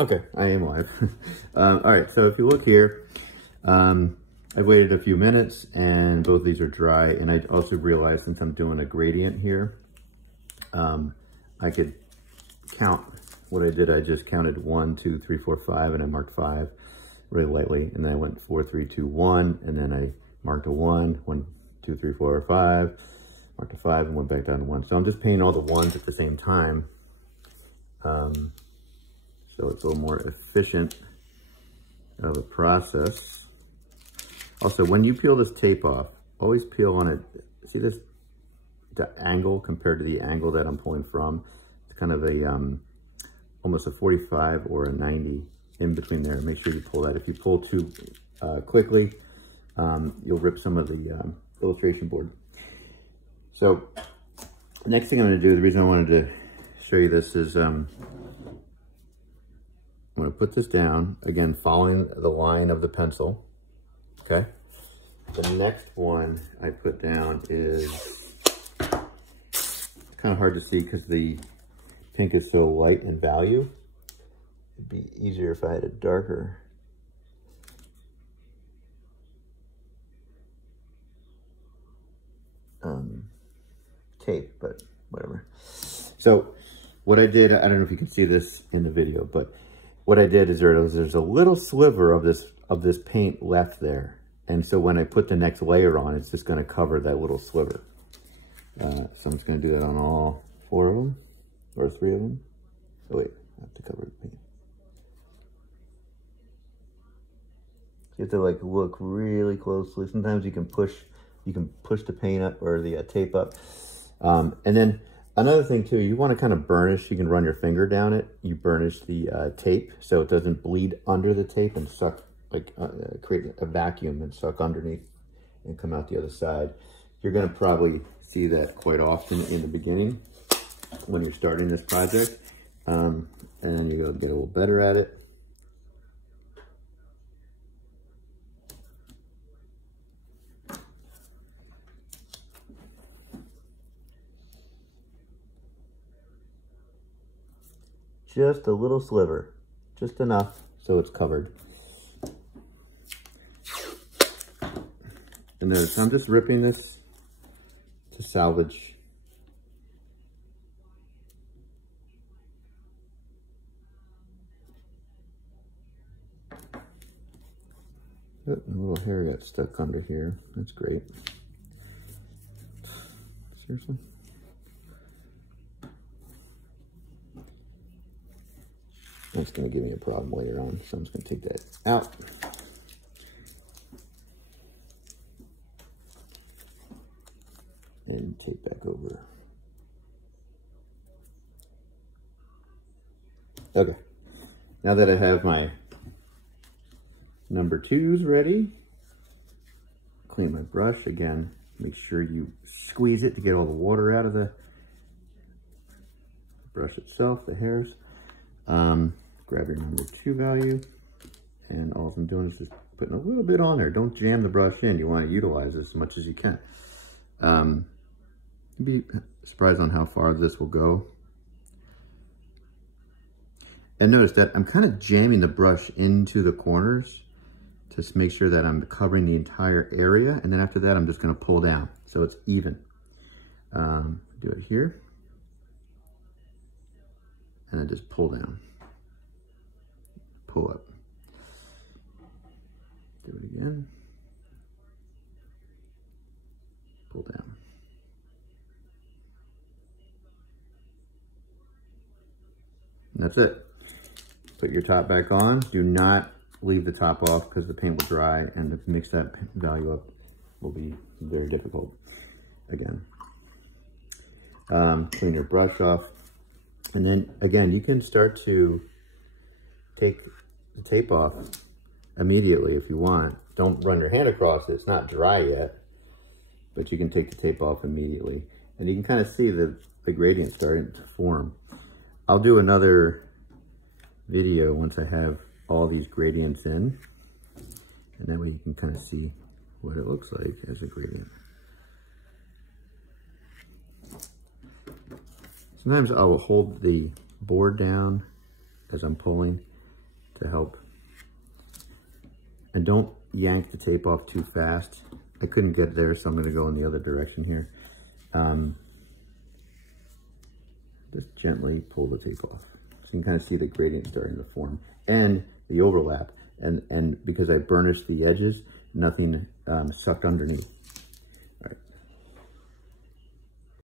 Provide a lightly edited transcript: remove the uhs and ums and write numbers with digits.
Okay, I am live. All right, so if you look here, I've waited a few minutes and both of these are dry. And I also realized since I'm doing a gradient here, I could count what I did. I just counted 1, 2, 3, 4, 5, and I marked 5 really lightly. And then I went 4, 3, 2, 1, and then I marked a 1, 1, 2, 3, 4, 5, marked a 5, and went back down to 1. So I'm just painting all the ones at the same time. So it's a little more efficient of a process. Also, when you peel this tape off, always peel on it. See this, the angle compared to the angle that I'm pulling from? It's kind of a, almost a 45 or a 90 in between there. Make sure you pull that. If you pull too quickly, you'll rip some of the illustration board. So next thing I'm gonna do, the reason I wanted to show you this is, I'm gonna put this down, again, following the line of the pencil, okay? The next one I put down is, it's kind of hard to see because the pink is so light in value. It'd be easier if I had a darker. Tape, but whatever. So what I did, I don't know if you can see this in the video, but what I did is there's a little sliver of this paint left there. And so when I put the next layer on, it's just gonna cover that little sliver. So I'm just gonna do that on all 4 of them, or 3 of them. Oh wait, I have to cover the paint. You have to like look really closely. Sometimes you can push the paint up or the tape up. And then another thing too, you want to kind of burnish. You can run your finger down it. You burnish the tape so it doesn't bleed under the tape and suck, like create a vacuum and suck underneath and come out the other side. You're going to probably see that quite often in the beginning when you're starting this project. And then you're going to get a little better at it. Just a little sliver, just enough so it's covered. And notice I'm just ripping this to salvage. Oh, a little hair got stuck under here. That's great. Seriously? That's going to give me a problem later on, so I'm just going to take that out. And tape back over. Okay, now that I have my number 2s ready, clean my brush again. Make sure you squeeze it to get all the water out of the brush itself, the hairs. Grab your number 2 value, and all I'm doing is just putting a little bit on there. Don't jam the brush in. You want to utilize this as much as you can. You'd be surprised on how far this will go. And notice that I'm kind of jamming the brush into the corners to make sure that I'm covering the entire area. And then after that, I'm just going to pull down so it's even. Do it here. And then just pull down. Pull up. Do it again. Pull down. And that's it. Put your top back on. Do not leave the top off because the paint will dry, and to mix that value up will be very difficult. Again. Clean your brush off. And then again, you can start to take the tape off immediately if you want. Don't run your hand across it. It's not dry yet, but you can take the tape off immediately. And you can kind of see the gradient starting to form. I'll do another video once I have all these gradients in, and that way you can kind of see what it looks like as a gradient. Sometimes I will hold the board down as I'm pulling to help. And don't yank the tape off too fast. I couldn't get there, so I'm going to go in the other direction here. Just gently pull the tape off. So you can kind of see the gradient starting to form and the overlap. And because I burnished the edges, nothing sucked underneath.